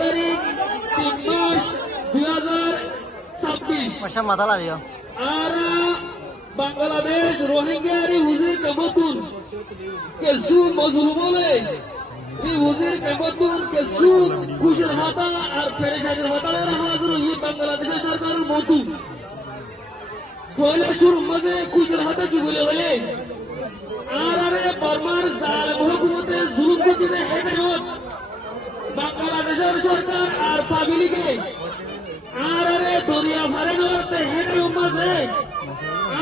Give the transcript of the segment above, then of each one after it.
তারিখ 3 মাস 2026 মাথা লাগিও আর বাংলাদেশ রোহিঙ্গারি হুজির কেমতুন কেসু মজুর বলে এই হুজির কেমতুন কেসু খুশের হাতা আর পেরেশানের হাতার হাজির হয়ে বাংলাদেশের সরকার মতু পয়লা শুরু মাঝে খুশের হাতা কি বলে বলে আর আরে বর্মার জাল মহকুমতে জুলুম করতে হেডেনত বাংলাদেশের সরকার আর পাবলিকে আর আরে দরিয়া ভারে ধরতে হেডে মাঝে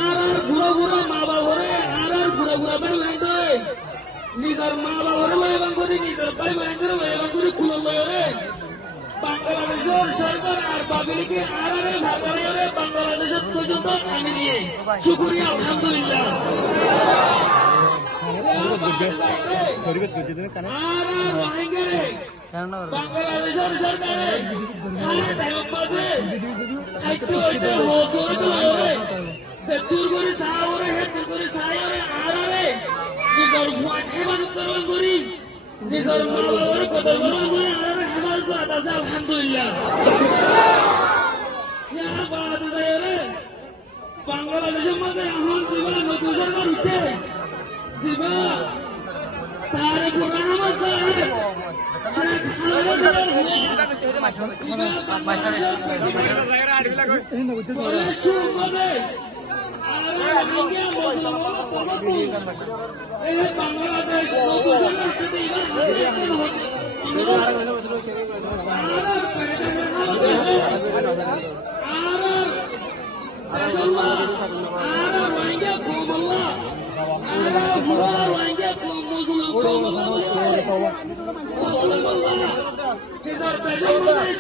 আর ঘুরা ঘুরা মা বাবরে আর ঘুরা ঘুরা বেড়ে লাইতে নিজের মা বাবরে লয়বাং করে নিজের ভাই বোনের লয়বাং করে খুলে লয় বাংলাদেশের সরকার আর পাবলিকে আর আরে ভারে বাংলাদেশের পর্যন্ত আনি নিয়ে শুকরিয়া আলহামদুলিল্লাহ বাংলাদেশের সরকারের দূর করে সাহারে দূর করে সাহারে আড়ারে নিজের ভুয়ান হেফাজত করবেন করি নিজের মা বাবার কথা বলবেন করে আড়ারে হেফাজত করা আছে আলহামদুলিল্লাহ বাংলাদেশের মধ্যে এখন দিবা নতুন সরকার উঠছে দিবা তারেক রহমান সাহেব বাংলাদেশ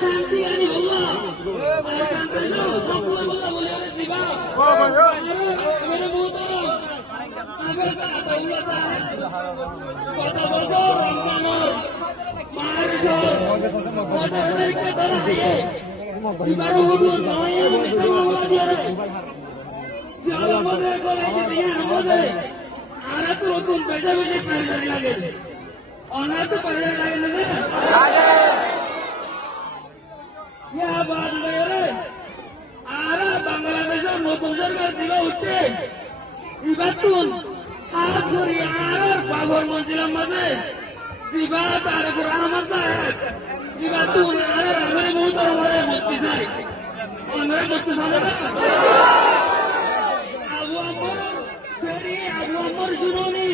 শান্তি আনি নতুন পয়সা বেশি লাগে অনাথ পয়সা লাগে না আর বাংলাদেশের নতুন সরকার দিবা উঠছে এবার তুন হাত ধরি আর বাবর মন্দিরের মাঝে দিবা তারেক রহমান সাহেব দিবা তুন আর আমি বহুত মুক্তি চাই আমরা মুক্তি চাই আবু আমর ফেরি আবু আমর শুনুনি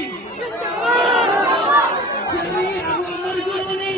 ফেরি আবু আমর শুনুনি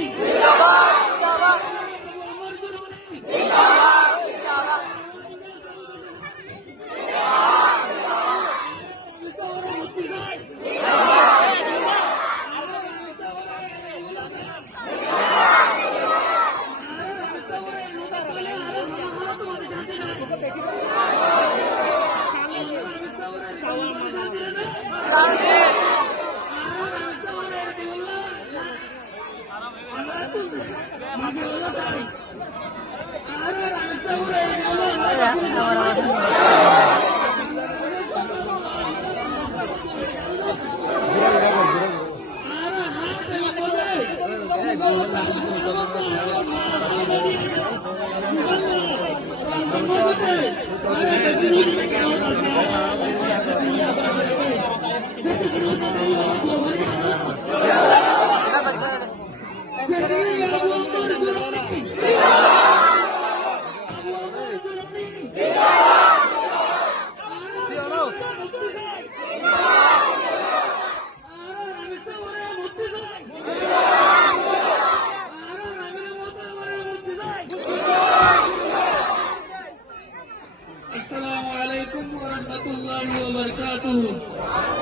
আসসালামু আলাইকুম ওয়া রাহমাতুল্লাহি ওয়া বারাকাতুহু।